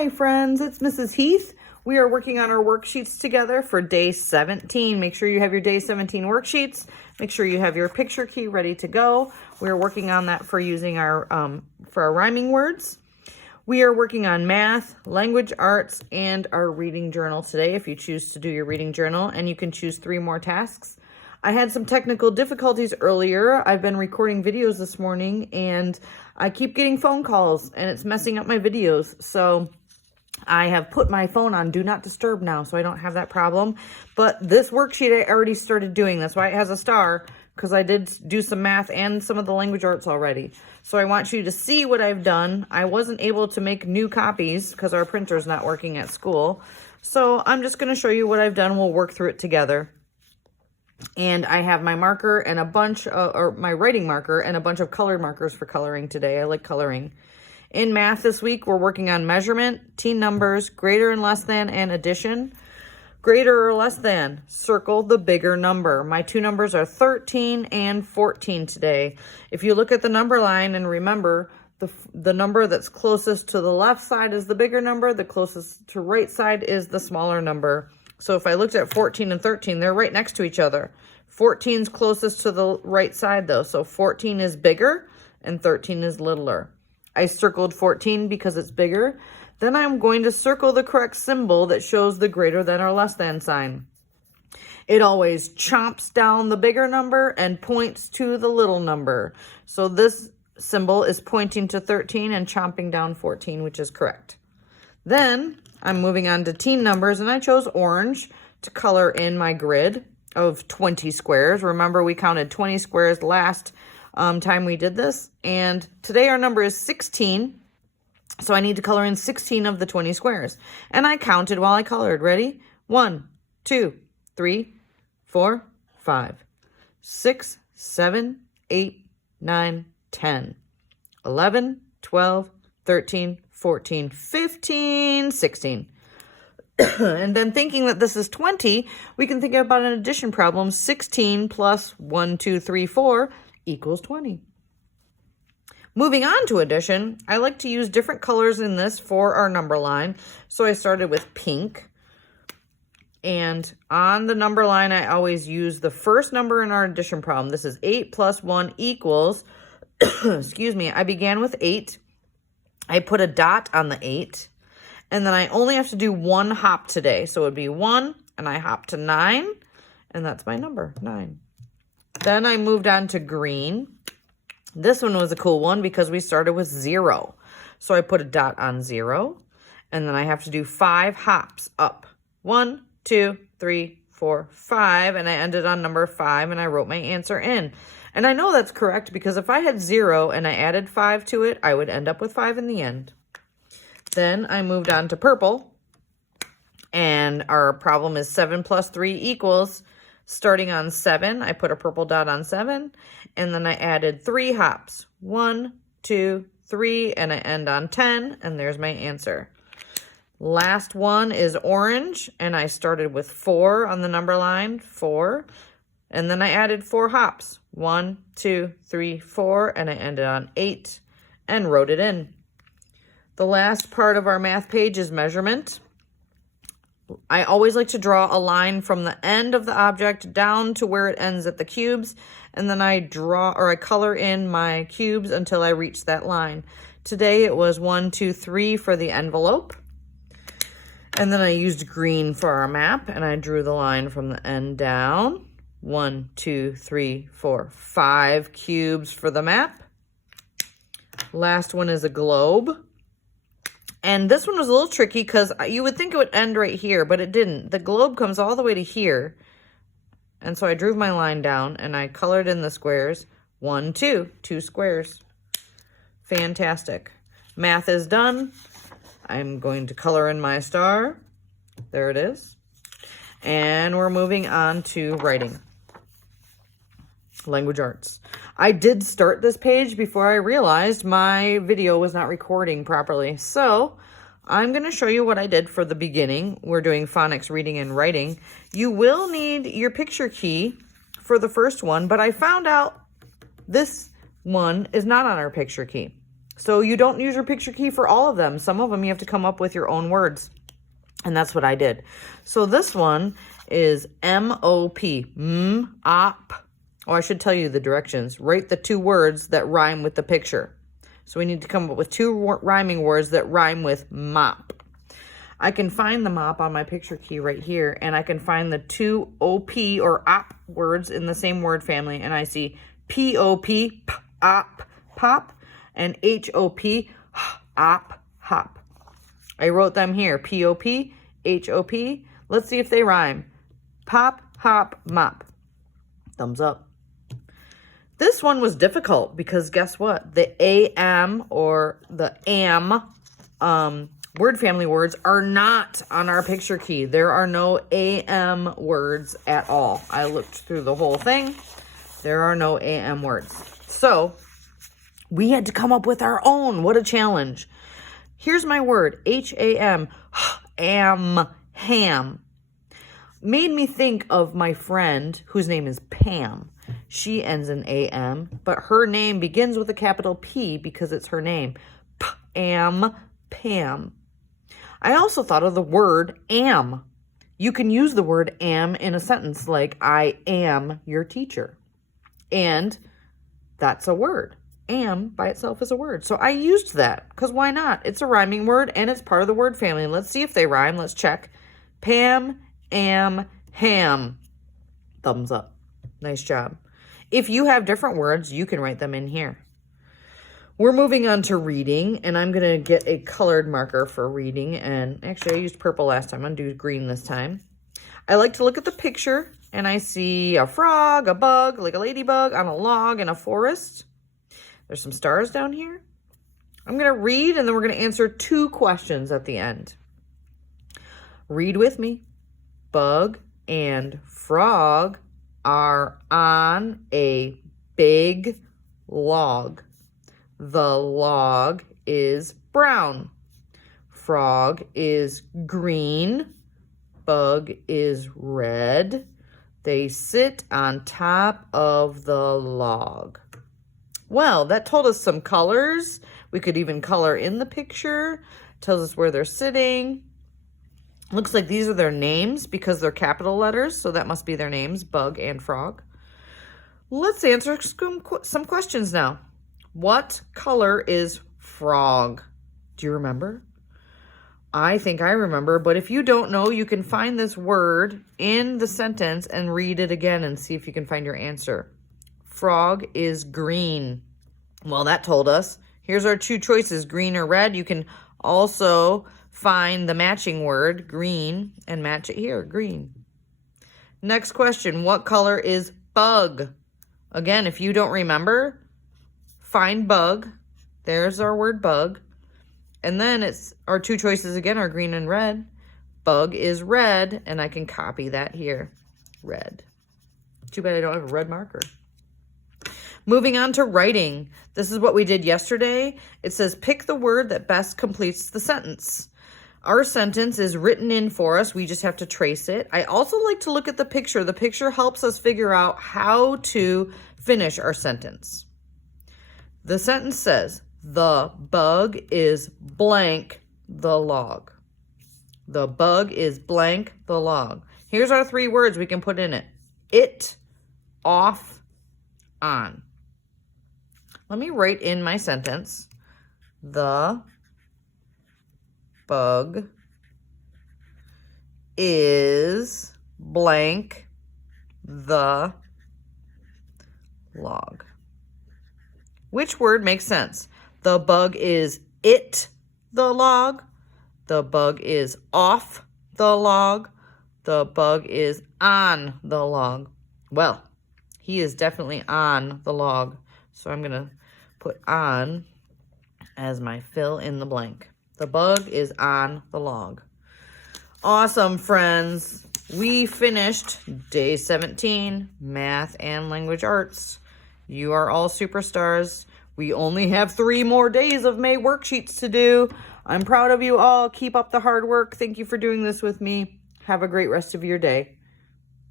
Hi friends, it's Mrs. Heath. We are working on our worksheets together for day 17. Make sure you have your day 17 worksheets. Make sure you have your picture key ready to go. We are working on that for using our rhyming words. We are working on math, language arts, and our reading journal today if you choose to do your reading journal, and you can choose 3 more tasks. I had some technical difficulties earlier. I've been recording videos this morning and I keep getting phone calls and it's messing up my videos. So I have put my phone on do not disturb now so I don't have that problem. But this worksheet I already started doing. That's why it has a star, because I did do some math and some of the language arts already. So I want you to see what I've done. I wasn't able to make new copies because our printer's not working at school. So I'm just going to show you what I've done. We'll work through it together. And I have my marker and a bunch of, or my writing marker and a bunch of colored markers for coloring today. I like coloring. In math this week, we're working on measurement, teen numbers, greater and less than, and addition. Greater or less than, circle the bigger number. My 2 numbers are 13 and 14 today. If you look at the number line and remember, the number that's closest to the left side is the bigger number, the closest to right side is the smaller number. So if I looked at 14 and 13, they're right next to each other. 14's closest to the right side though. So 14 is bigger and 13 is littler. I circled 14 because it's bigger. Then I'm going to circle the correct symbol that shows the greater than or less than sign. It always chomps down the bigger number and points to the little number. So this symbol is pointing to 13 and chomping down 14, which is correct. Then I'm moving on to teen numbers, and I chose orange to color in my grid of 20 squares. Remember, we counted 20 squares last time we did this, and today our number is 16, so I need to color in 16 of the 20 squares. And I counted while I colored. Ready? 1, 2, 3, 4, 5, 6, 7, 8, 9, 10, 11, 12, 13, 14, 15, 16. And then thinking that this is 20, we can think about an addition problem. 16 plus 1, 2, 3, 4 equals 20. Moving on to addition, I like to use different colors in this for our number line. So I started with pink. And on the number line, I always use the first number in our addition problem. This is 8 plus 1 equals, excuse me, I began with 8. I put a dot on the 8, and then I only have to do 1 hop today. So it would be 1, and I hop to 9, and that's my number, 9. Then I moved on to green. This one was a cool one because we started with 0. So I put a dot on 0, and then I have to do 5 hops up. 1, 2, 3, 4, 5, and I ended on number 5, and I wrote my answer in. And I know that's correct because if I had 0 and I added 5 to it, I would end up with 5 in the end. Then I moved on to purple. And our problem is 7 plus 3 equals, starting on 7, I put a purple dot on 7. And then I added 3 hops. 1, 2, 3, and I end on 10. And there's my answer. Last one is orange. And I started with 4 on the number line, 4. And then I added 4 hops. 1, 2, 3, 4, and I ended on 8 and wrote it in. The last part of our math page is measurement. I always like to draw a line from the end of the object down to where it ends at the cubes, and then I color in my cubes until I reach that line. Today it was 1, 2, 3 for the envelope. And then I used green for our map, and I drew the line from the end down. 1, 2, 3, 4, 5 cubes for the map. Last one is a globe. And this one was a little tricky because you would think it would end right here, but it didn't. The globe comes all the way to here. And so I drew my line down and I colored in the squares. 1, 2, 2 squares. Fantastic. Math is done. I'm going to color in my star. There it is. And we're moving on to writing. Language arts. I did start this page before I realized my video was not recording properly. So I'm going to show you what I did for the beginning. We're doing phonics, reading, and writing. You will need your picture key for the first one, but I found out this one is not on our picture key. So you don't use your picture key for all of them. Some of them you have to come up with your own words. And that's what I did. So this one is M-O-P. M-op. Oh, I should tell you the directions. Write the 2 words that rhyme with the picture. So we need to come up with 2 rhyming words that rhyme with mop. I can find the mop on my picture key right here, and I can find the 2 O-P or op words in the same word family, and I see P-O-P, op, pop, and H-O-P, op, hop. I wrote them here, P-O-P, H-O-P. Let's see if they rhyme. Pop, hop, mop. Thumbs up. This one was difficult because guess what? The A-M or the am word family words are not on our picture key. There are no AM words at all. I looked through the whole thing. There are no AM words. So we had to come up with our own. What a challenge. Here's my word, H-A-M, ham. Made me think of my friend whose name is Pam. She ends in A-M, but her name begins with a capital P because it's her name. Pam. I also thought of the word am. You can use the word am in a sentence like, I am your teacher. And that's a word. Am by itself is a word. So I used that because why not? It's a rhyming word and it's part of the word family. Let's see if they rhyme. Let's check. Pam, am, ham. Thumbs up. Nice job. If you have different words, you can write them in here. We're moving on to reading, and I'm going to get a colored marker for reading. And actually, I used purple last time. I'm going to do green this time. I like to look at the picture, and I see a frog, a bug, like a ladybug, on a log in a forest. There's some stars down here. I'm going to read, and then we're going to answer 2 questions at the end. Read with me. Bug and frog are on a big log. The log is brown. Frog is green. Bug is red. They sit on top of the log. Well, that told us some colors. We could even color in the picture. Tells us where they're sitting. Looks like these are their names because they're capital letters, so that must be their names, Bug and Frog. Let's answer some questions now. What color is frog? Do you remember? I think I remember, but if you don't know, you can find this word in the sentence and read it again and see if you can find your answer. Frog is green. Well, that told us. Here's our 2 choices, green or red. You can also find the matching word, green, and match it here, green. Next question, what color is bug? Again, if you don't remember, find bug. There's our word bug. And then it's our 2 choices again are green and red. Bug is red, and I can copy that here. Red. Too bad I don't have a red marker. Moving on to writing. This is what we did yesterday. It says pick the word that best completes the sentence. Our sentence is written in for us. We just have to trace it. I also like to look at the picture. The picture helps us figure out how to finish our sentence. The sentence says, the bug is blank the log. The bug is blank the log. Here's our 3 words we can put in it. It, off, on. Let me write in my sentence. The bug is blank the log. Which word makes sense? The bug is it the log. The bug is off the log. The bug is on the log. Well, he is definitely on the log. So I'm going to put on as my fill in the blank. The bug is on the log. Awesome, friends. We finished day 17, math and language arts. You are all superstars. We only have 3 more days of May worksheets to do. I'm proud of you all. Keep up the hard work. Thank you for doing this with me. Have a great rest of your day.